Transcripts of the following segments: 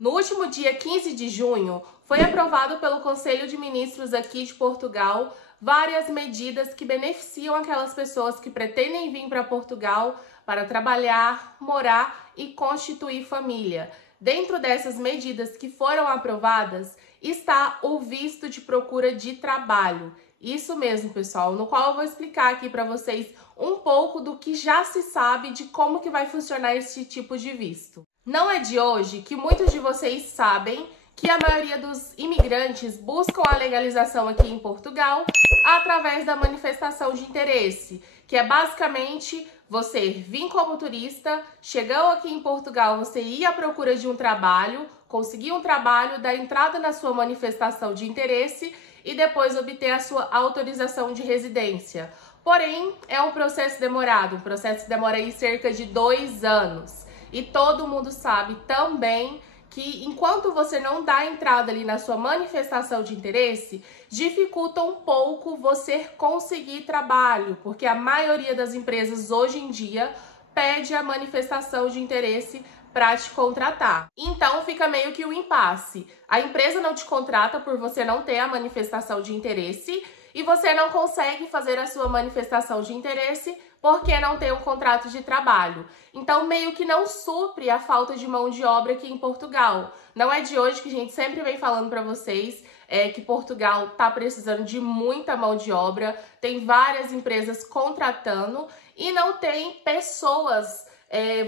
No último dia 15 de junho, foi aprovado pelo Conselho de Ministros aqui de Portugal várias medidas que beneficiam aquelas pessoas que pretendem vir para Portugal para trabalhar, morar e constituir família. Dentro dessas medidas que foram aprovadas está o visto de procura de trabalho. Isso mesmo, pessoal, no qual eu vou explicar aqui para vocês um pouco do que já se sabe de como que vai funcionar esse tipo de visto. Não é de hoje que muitos de vocês sabem que a maioria dos imigrantes buscam a legalização aqui em Portugal através da manifestação de interesse, que é basicamente você vir como turista, chegou aqui em Portugal, você ir à procura de um trabalho, conseguir um trabalho, dar entrada na sua manifestação de interesse e depois obter a sua autorização de residência. Porém, é um processo demorado, um processo que demora aí cerca de 2 anos. E todo mundo sabe também que enquanto você não dá entrada ali na sua manifestação de interesse, dificulta um pouco você conseguir trabalho, porque a maioria das empresas hoje em dia pede a manifestação de interesse para te contratar. Então fica meio que um impasse. A empresa não te contrata por você não ter a manifestação de interesse e você não consegue fazer a sua manifestação de interesse porque não tem um contrato de trabalho. Então, meio que não supre a falta de mão de obra aqui em Portugal. Não é de hoje que a gente sempre vem falando para vocês que Portugal está precisando de muita mão de obra, tem várias empresas contratando e não tem pessoas,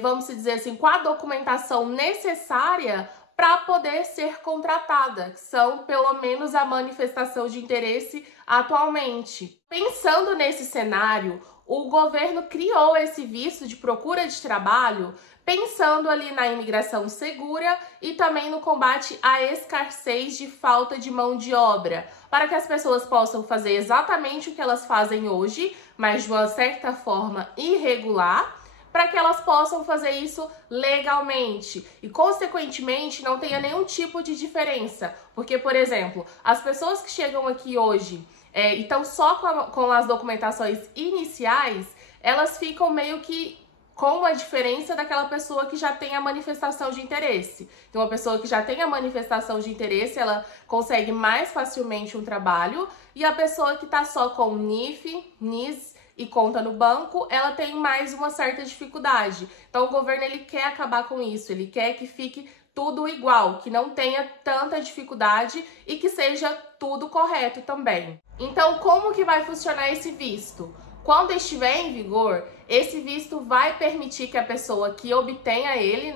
vamos dizer assim, com a documentação necessária para poder ser contratada, que são pelo menos a manifestação de interesse atualmente. Pensando nesse cenário, o governo criou esse visto de procura de trabalho pensando ali na imigração segura e também no combate à escassez de falta de mão de obra, para que as pessoas possam fazer exatamente o que elas fazem hoje, mas de uma certa forma irregular, para que elas possam fazer isso legalmente e, consequentemente, não tenha nenhum tipo de diferença. Porque, por exemplo, as pessoas que chegam aqui hoje e estão só com as documentações iniciais, elas ficam meio que com a diferença daquela pessoa que já tem a manifestação de interesse. Então, uma pessoa que já tem a manifestação de interesse, ela consegue mais facilmente um trabalho, e a pessoa que está só com NIF, NIS e conta no banco, ela tem mais uma certa dificuldade. Então, o governo ele quer acabar com isso, ele quer que fique tudo igual, que não tenha tanta dificuldade e que seja tudo correto também. Então, como que vai funcionar esse visto? Quando estiver em vigor, esse visto vai permitir que a pessoa que obtenha ele,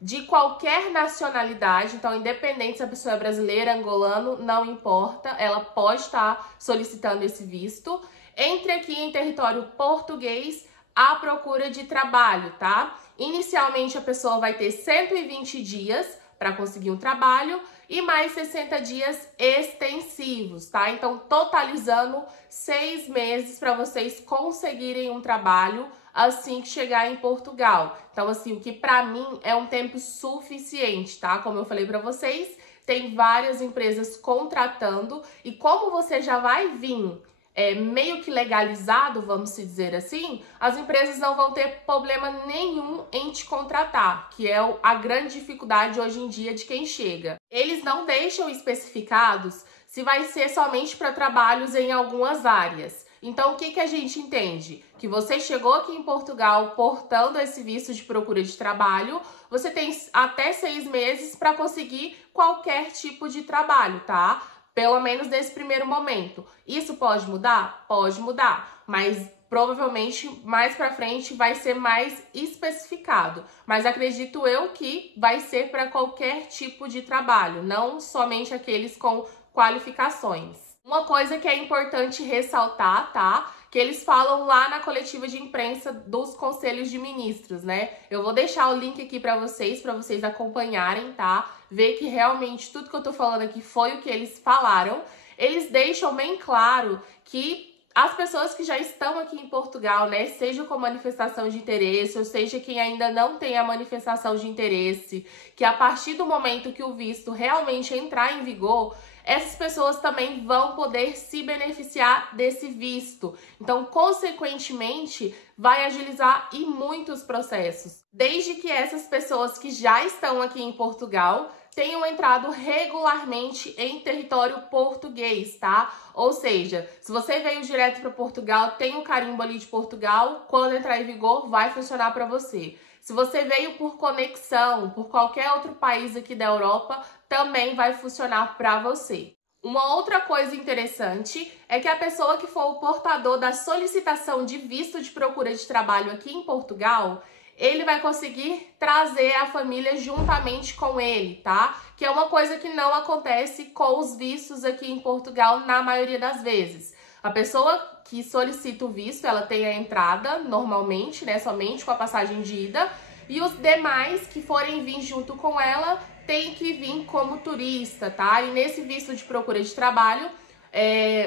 de qualquer nacionalidade, então independente se a pessoa é brasileira, angolano, não importa, ela pode estar solicitando esse visto, entre aqui em território português à procura de trabalho, tá? Inicialmente a pessoa vai ter 120 dias para conseguir um trabalho e mais 60 dias extensivos, tá? Então, totalizando 6 meses para vocês conseguirem um trabalho assim que chegar em Portugal. Então, assim, o que para mim é um tempo suficiente, tá? Como eu falei para vocês, tem várias empresas contratando e como você já vai vir meio que legalizado, vamos dizer assim, as empresas não vão ter problema nenhum em te contratar, que é a grande dificuldade hoje em dia de quem chega. Eles não deixam especificados se vai ser somente para trabalhos em algumas áreas. Então, o que a gente entende? Que você chegou aqui em Portugal portando esse visto de procura de trabalho, você tem até 6 meses para conseguir qualquer tipo de trabalho, tá? Pelo menos nesse primeiro momento. Isso pode mudar? Pode mudar, mas provavelmente mais pra frente vai ser mais especificado. Mas acredito eu que vai ser para qualquer tipo de trabalho, não somente aqueles com qualificações. Uma coisa que é importante ressaltar, tá? Que eles falam lá na coletiva de imprensa dos Conselhos de Ministros, Eu vou deixar o link aqui para vocês acompanharem, tá? Ver que realmente tudo que eu tô falando aqui foi o que eles falaram. Eles deixam bem claro que As pessoas que já estão aqui em Portugal, né, seja com manifestação de interesse, ou seja, quem ainda não tem a manifestação de interesse, que a partir do momento que o visto realmente entrar em vigor, essas pessoas também vão poder se beneficiar desse visto. Então, consequentemente, vai agilizar e muitos processos. Desde que essas pessoas que já estão aqui em Portugal tenham entrado regularmente em território português, tá? Ou seja, se você veio direto para Portugal, tem o carimbo ali de Portugal, quando entrar em vigor, vai funcionar para você. Se você veio por conexão, por qualquer outro país aqui da Europa, também vai funcionar para você. Uma outra coisa interessante é que a pessoa que for o portador da solicitação de visto de procura de trabalho aqui em Portugal, ele vai conseguir trazer a família juntamente com ele, tá? Que é uma coisa que não acontece com os vistos aqui em Portugal na maioria das vezes. A pessoa que solicita o visto, ela tem a entrada normalmente, né, somente com a passagem de ida, e os demais que forem vir junto com ela tem que vir como turista, tá? E nesse visto de procura de trabalho,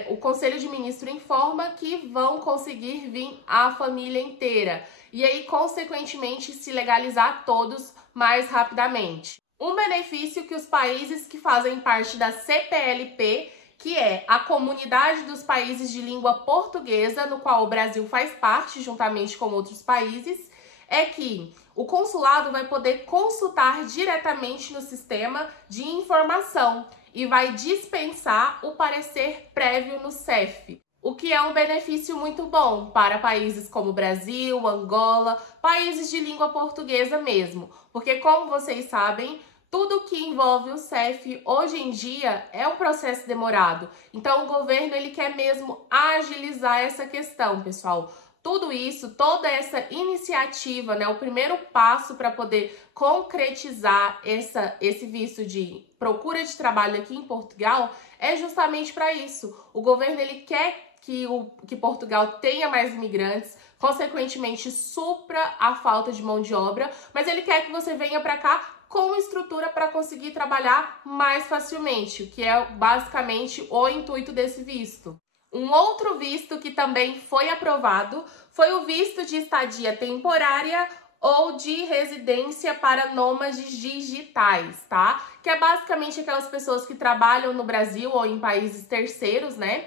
o Conselho de Ministros informa que vão conseguir vir a família inteira. E aí, consequentemente, se legalizar todos mais rapidamente. Um benefício que os países que fazem parte da CPLP, que é a Comunidade dos Países de Língua Portuguesa, no qual o Brasil faz parte, juntamente com outros países, é que o consulado vai poder consultar diretamente no sistema de informação e vai dispensar o parecer prévio no CEF, o que é um benefício muito bom para países como Brasil, Angola, países de língua portuguesa mesmo, porque como vocês sabem, tudo que envolve o CEF hoje em dia é um processo demorado. Então o governo ele quer mesmo agilizar essa questão, pessoal. Tudo isso, toda essa iniciativa, né, o primeiro passo para poder concretizar esse visto de procura de trabalho aqui em Portugal é justamente para isso. O governo ele quer que Portugal tenha mais imigrantes, consequentemente supra a falta de mão de obra, mas ele quer que você venha para cá com estrutura para conseguir trabalhar mais facilmente, o que é basicamente o intuito desse visto. Um outro visto que também foi aprovado foi o visto de estadia temporária ou de residência para nômades digitais, tá? Que é basicamente aquelas pessoas que trabalham no Brasil ou em países terceiros, né?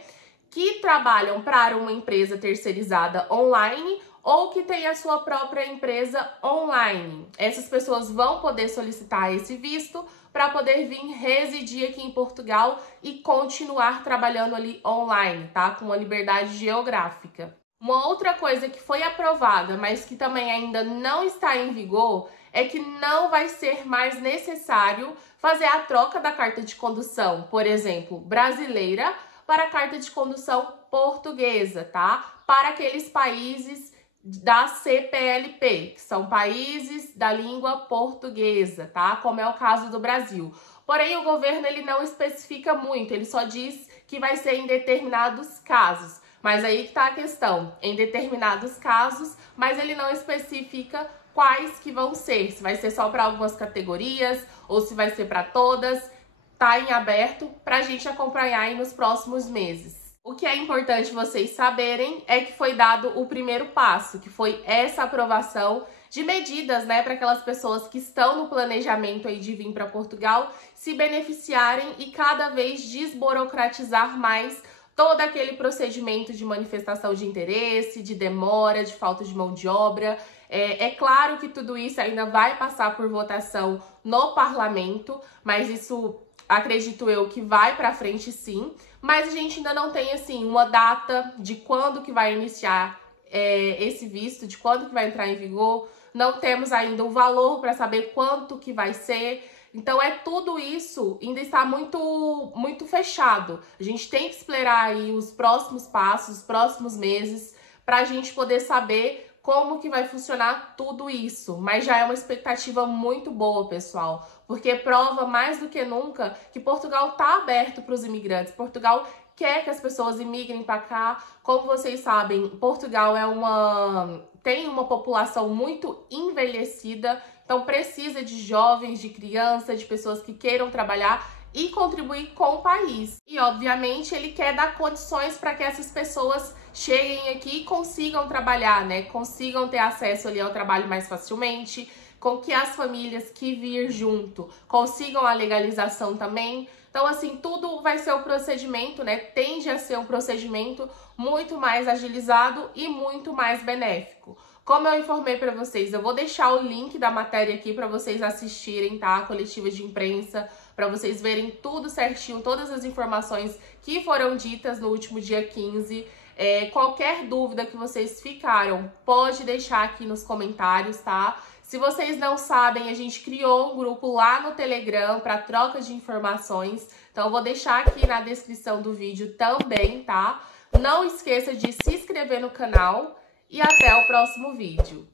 Que trabalham para uma empresa terceirizada online ou que tem a sua própria empresa online. Essas pessoas vão poder solicitar esse visto para poder vir residir aqui em Portugal e continuar trabalhando ali online, tá? Com uma liberdade geográfica. Uma outra coisa que foi aprovada, mas que também ainda não está em vigor, é que não vai ser mais necessário fazer a troca da carta de condução, por exemplo, brasileira, para a carta de condução portuguesa, tá? Para aqueles países da CPLP, que são países da língua portuguesa, tá? Como é o caso do Brasil. Porém, o governo ele não especifica muito, ele só diz que vai ser em determinados casos. Mas aí que tá a questão, em determinados casos, mas ele não especifica quais que vão ser, se vai ser só para algumas categorias ou se vai ser para todas. Tá em aberto para a gente acompanhar aí nos próximos meses. O que é importante vocês saberem é que foi dado o primeiro passo, que foi essa aprovação de medidas, né, para aquelas pessoas que estão no planejamento aí de vir para Portugal se beneficiarem e cada vez desburocratizar mais todo aquele procedimento de manifestação de interesse, de demora, de falta de mão de obra. É claro que tudo isso ainda vai passar por votação no parlamento, mas isso acredito eu que vai para frente sim, mas a gente ainda não tem assim uma data de quando que vai iniciar esse visto, de quando que vai entrar em vigor, não temos ainda o valor para saber quanto que vai ser. Então tudo isso ainda está muito fechado. A gente tem que esperar aí os próximos passos, os próximos meses, para a gente poder saber como que vai funcionar tudo isso. Mas já é uma expectativa muito boa, pessoal, porque prova mais do que nunca que Portugal está aberto para os imigrantes. Portugal quer que as pessoas imigrem para cá. Como vocês sabem, Portugal tem uma população muito envelhecida, então precisa de jovens, de crianças, de pessoas que queiram trabalhar e contribuir com o país. E, obviamente, ele quer dar condições para que essas pessoas cheguem aqui e consigam trabalhar, né? Consigam ter acesso ali ao trabalho mais facilmente, com que as famílias que vir junto consigam a legalização também. Então, assim, tudo vai ser o procedimento, né? Tende a ser um procedimento muito mais agilizado e muito mais benéfico. Como eu informei para vocês, eu vou deixar o link da matéria aqui para vocês assistirem, tá? A coletiva de imprensa, para vocês verem tudo certinho, todas as informações que foram ditas no último dia 15. Qualquer dúvida que vocês ficaram, pode deixar aqui nos comentários, tá? Se vocês não sabem, a gente criou um grupo lá no Telegram para troca de informações. Então, eu vou deixar aqui na descrição do vídeo também, tá? Não esqueça de se inscrever no canal e até o próximo vídeo.